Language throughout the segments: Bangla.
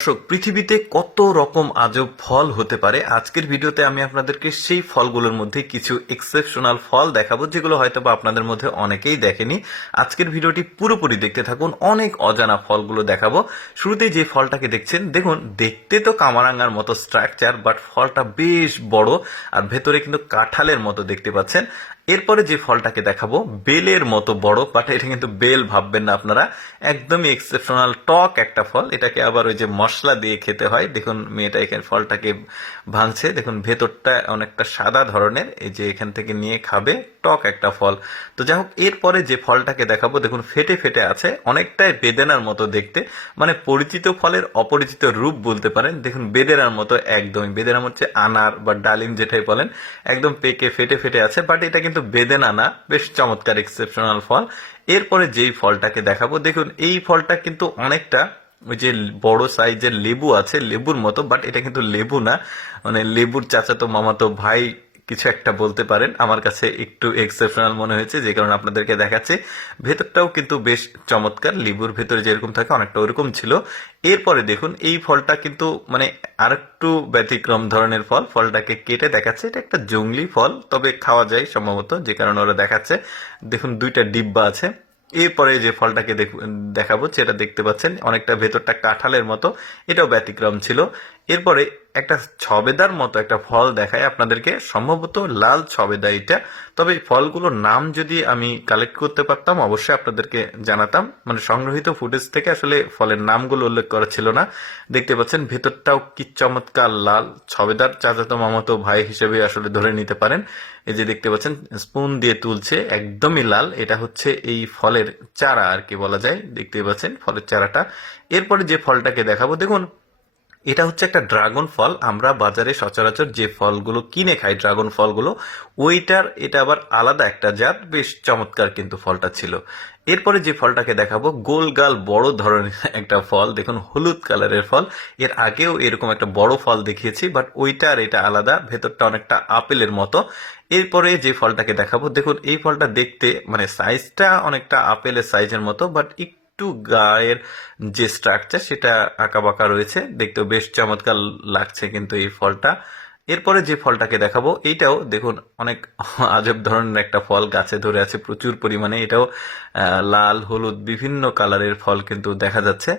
দর্শক, পৃথিবীতে কত রকম আজব ফল হতে পারে। আজকের ভিডিওতে আমি আপনাদেরকে সেই ফলগুলোর মধ্যে কিছু এক্সেপশনাল ফল দেখাবো, যেগুলো হয়তো বা আপনাদের মধ্যে অনেকেই দেখেনি। আজকের ভিডিওটি পুরোপুরি দেখতে থাকুন, অনেক অজানা ফলগুলো দেখাবো। শুরুতেই যে ফলটাকে দেখছেন, দেখুন দেখতে তো কামারাঙ্গার মতো স্ট্রাকচার, বাট ফলটা বেশ বড় আর ভেতরে কিন্তু কাঁঠালের মতো দেখতে পাচ্ছেন। এরপরে যে ফলটাকে দেখাবো বেলের মতো বড়, বাট এটা কিন্তু বেল ভাববেন না আপনারা, একদমই এক্সেপশনাল টক একটা ফল। এটাকে আবার ওই যে মশলা দিয়ে খেতে হয়। দেখুন মেয়েটা এখানে ফলটাকে ভাঙছে, দেখুন ভেতরটা অনেকটা সাদা ধরনের, এই যে এখান থেকে নিয়ে খাবে, টক একটা ফল। তো যাই হোক, এরপরে যে ফলটাকে দেখাবো দেখুন ফেটে ফেটে আছে, অনেকটাই বেদেনার মতো দেখতে, মানে পরিচিত ফলের অপরিচিত রূপ বলতে পারেন। দেখুন বেদেনার মতো, একদমই বেদেনার হচ্ছে আনার বা ডালিম যেটাই বলেন, একদম পেকে ফেটে ফেটে আছে, বাট এটা কিন্তু বেদেনা না। বেশ চমৎকার এক্সেপশনাল ফল। এরপরে যেই ফলটাকে দেখাবো দেখুন এই ফলটা কিন্তু অনেকটা ওই যে বড় সাইজের লেবু আছে, লেবুর মতো, বাট এটা কিন্তু লেবু না, মানে লেবুর চাচাতো মামাতো ভাই কিছু একটা বলতে পারেন। আমার কাছে একটু এক্সেপশনাল মনে হয়েছে, যে কারণে আপনাদেরকে দেখাচ্ছি। ভেতরটাও কিন্তু বেশ চমৎকার, লেবুর ভেতরে যেরকম থাকে অনেকটা ওরকম ছিল। এরপরে দেখুন এই ফলটা কিন্তু মানে আরেকটু ব্যতিক্রম ধরনের ফল। ফলটাকে কেটে দেখাচ্ছে, এটা একটা জংলি ফল, তবে খাওয়া যায় সম্ভবত, যে কারণে ওরা দেখাচ্ছে। দেখুন দুইটা ডিব্বা আছে। এরপরে যে ফলটাকে দেখাবো, যেটা দেখতে পাচ্ছেন অনেকটা ভেতরটা কাঁঠালের মতো, এটাও ব্যতিক্রম ছিল। এরপরে একটা ছবেদার মতো একটা ফল দেখায় আপনাদেরকে, সম্ভবত লাল ছবেদা এটা। তবে ফলগুলোর নাম যদি আমি কালেক্ট করতে পারতাম অবশ্যই আপনাদেরকে জানাতাম, মানে সংগ্রহিত ফুটেজ থেকে আসলে ফলের নামগুলো উল্লেখ করা ছিল না। দেখতে পাচ্ছেন ভেতরটাও কি চমৎকার লাল, ছবেদার চাচাতো মামাতো ভাই হিসেবে আসলে ধরে নিতে পারেন। এই যে দেখতে পাচ্ছেন স্পুন দিয়ে তুলছে, একদমই লাল। এটা হচ্ছে এই ফলের চারা আর কি বলা যায়, দেখতে পাচ্ছেন ফলের চারাটা। এরপরে যে ফলটাকে দেখাবো দেখুন, এটা হচ্ছে একটা ড্রাগন ফল। আমরা বাজারে সচরাচর যে ফলগুলো কিনে খাই, ড্রাগন ফলগুলো, ওইটার এটা আবার আলাদা একটা জাত। বেশ চমৎকার কিন্তু ফলটা ছিল। এরপরে যে ফলটাকে দেখাবো গোলগাল বড় ধরনের একটা ফল, দেখুন হলুদ কালারের ফল। এর আগেও এরকম একটা বড় ফল দেখিয়েছি, বাট ওইটার এটা আলাদা, ভেতরটা অনেকটা আপেলের মতো। এরপরে যে ফলটাকে দেখাবো দেখুন এই ফলটা দেখতে মানে সাইজটা অনেকটা আপেলের সাইজের মতো, বাট একটু গায়ের যে স্ট্রাকচার সেটা আঁকা বাঁকা রয়েছে, দেখতেও বেশ চমৎকার লাগছে কিন্তু এই ফলটা। এরপরে যে ফলটাকে দেখাবো এইটাও দেখুন অনেক আজব ধরনের একটা ফল, গাছে ধরে আছে প্রচুর পরিমাণে। এটাও লাল হলুদ বিভিন্ন কালারের ফল কিন্তু দেখা যাচ্ছে।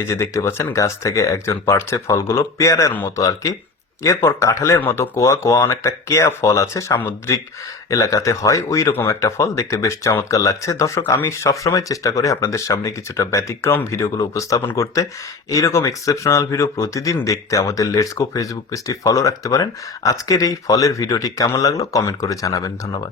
এই যে দেখতে পাচ্ছেন গাছ থেকে একজন পাড়ছে ফলগুলো, পেয়ারার মতো আর কি। এরপর কাঁঠালের মতো কোয়া কোয়া অনেকটা কেয়া ফল আছে, সামুদ্রিক এলাকাতে হয় ওই রকম একটা ফল, দেখতে বেশ চমৎকার লাগছে। দর্শক, আমি সবসময় চেষ্টা করি আপনাদের সামনে কিছুটা ব্যতিক্রম ভিডিওগুলো উপস্থাপন করতে। এইরকম এক্সেপশনাল ভিডিও প্রতিদিন দেখতে আমাদের লেটস গো ফেসবুক পেজটি ফলো রাখতে পারেন। আজকের এই ফলের ভিডিওটি কেমন লাগলো কমেন্ট করে জানাবেন। ধন্যবাদ।